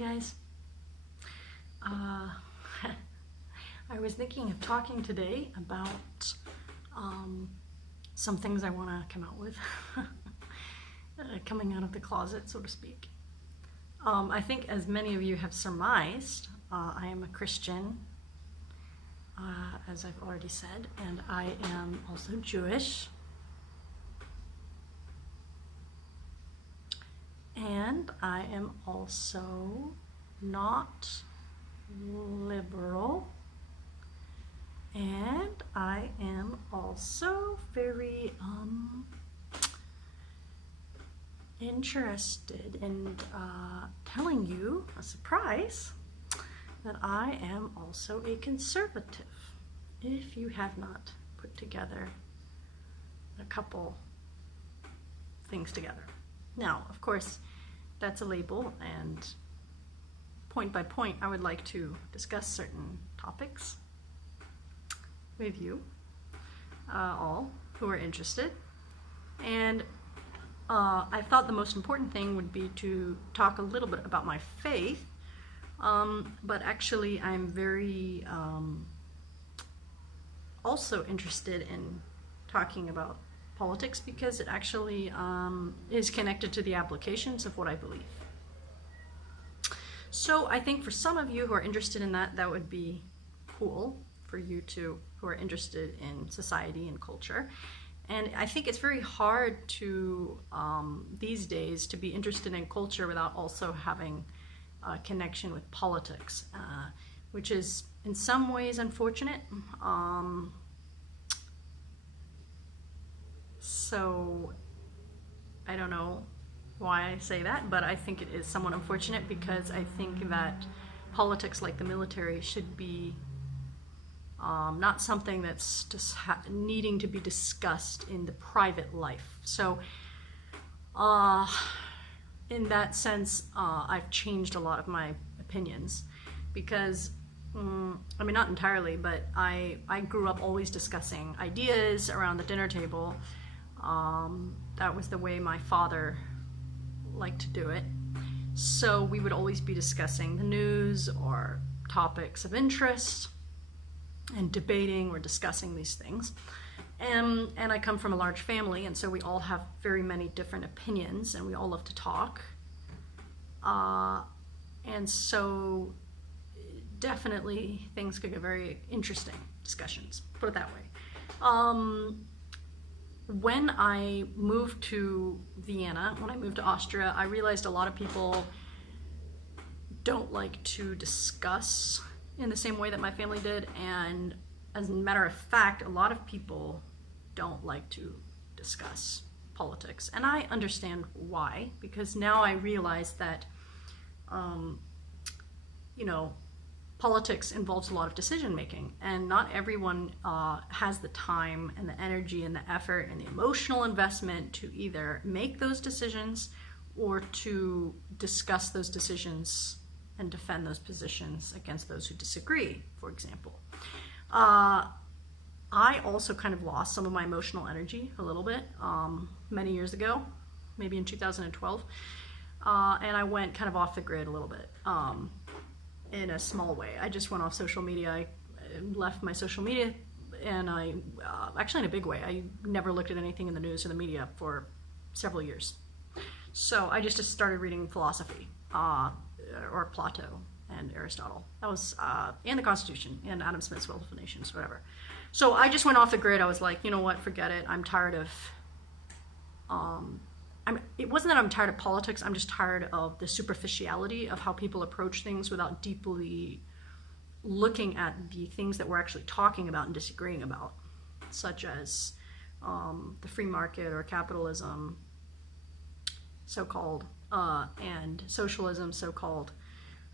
guys. I was thinking of talking today about some things I want to come out with, coming out of the closet, so to speak. I think, as many of you have surmised, I am a Christian, as I've already said, and I am also Jewish. And I am also not liberal, and I am also very interested in telling you a surprise that I am also a conservative, if you have not put together a couple things together. Now, of course, that's a label, and point by point, I would like to discuss certain topics with you, all who are interested. And I thought the most important thing would be to talk a little bit about my faith, but actually I'm very also interested in talking about politics, because it actually is connected to the applications of what I believe. So I think for some of you who are interested in that, that would be cool for you to, who are interested in society and culture. And I think it's very hard to, these days, to be interested in culture without also having a connection with politics, which is in some ways unfortunate. So I don't know why I say that, but I think it is somewhat unfortunate, because I think that politics, like the military, should be not something that's just needing to be discussed in the private life. So in that sense, I've changed a lot of my opinions, because I mean, not entirely, but I grew up always discussing ideas around the dinner table. That was the way my father liked to do it. So we would always be discussing the news or topics of interest and debating or discussing these things. And I come from a large family, and so we all have very many different opinions, and we all love to talk. And so definitely things could get very interesting discussions, put it that way. When I moved to Vienna, when I moved to Austria, I realized a lot of people don't like to discuss in the same way that my family did, and as a matter of fact, a lot of people don't like to discuss politics. And I understand why, because now I realize that, you know, politics involves a lot of decision making, and not everyone has the time and the energy and the effort and the emotional investment to either make those decisions or to discuss those decisions and defend those positions against those who disagree, for example. I also kind of lost some of my emotional energy a little bit many years ago, maybe in 2012, and I went kind of off the grid a little bit. In a small way. I just went off social media. I left my social media, and I, actually in a big way, I never looked at anything in the news or the media for several years. So I just started reading philosophy, or Plato and Aristotle. That was, and the Constitution, and Adam Smith's Wealth of Nations, whatever. So I just went off the grid. I was like, you know what, forget it. I'm tired of, it wasn't that I'm tired of politics, I'm just tired of the superficiality of how people approach things without deeply looking at the things that we're actually talking about and disagreeing about, such as the free market or capitalism, so-called, and socialism, so-called.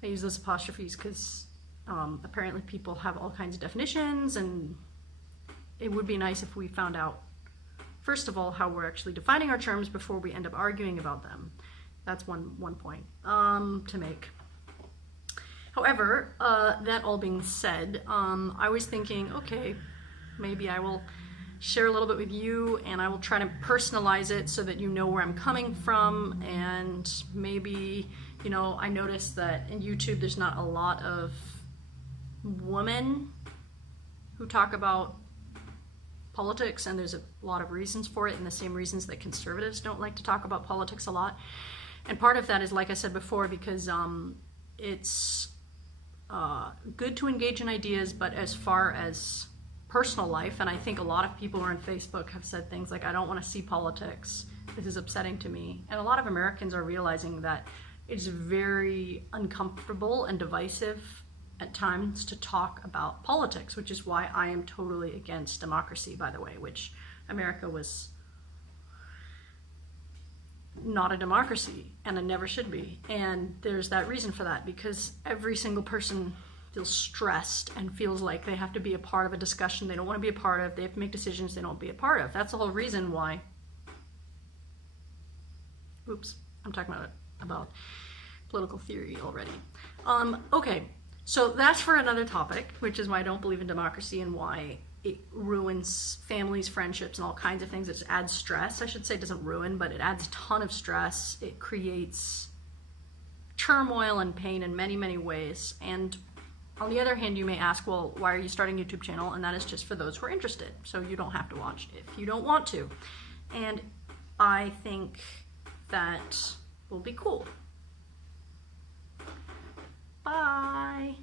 I use those apostrophes because apparently people have all kinds of definitions, and it would be nice if we found out, first of all, how we're actually defining our terms before we end up arguing about them. That's one point to make. However, that all being said, I was thinking, okay, maybe I will share a little bit with you, and I will try to personalize it so that you know where I'm coming from. And maybe, you know, I noticed that in YouTube there's not a lot of women who talk about politics, and there's a lot of reasons for it, and the same reasons that conservatives don't like to talk about politics a lot. And part of that is, like I said before, because it's good to engage in ideas, but as far as personal life, and I think a lot of people who are on Facebook have said things like, I don't want to see politics, this is upsetting to me. And a lot of Americans are realizing that it's very uncomfortable and divisive at times to talk about politics, which is why I am totally against democracy, by the way, which America was not a democracy, and it never should be. And there's that reason for that, because every single person feels stressed and feels like they have to be a part of a discussion they don't want to be a part of. They have to make decisions they don't want to be a part of. That's the whole reason why, oops, I'm talking about political theory already. Okay, so that's for another topic, which is why I don't believe in democracy and why it ruins families, friendships, and all kinds of things. It adds stress. I should say it doesn't ruin, but it adds a ton of stress. It creates turmoil and pain in many, many ways. And on the other hand, you may ask, well, why are you starting a YouTube channel? And that is just for those who are interested. So you don't have to watch if you don't want to. And I think that will be cool. Bye.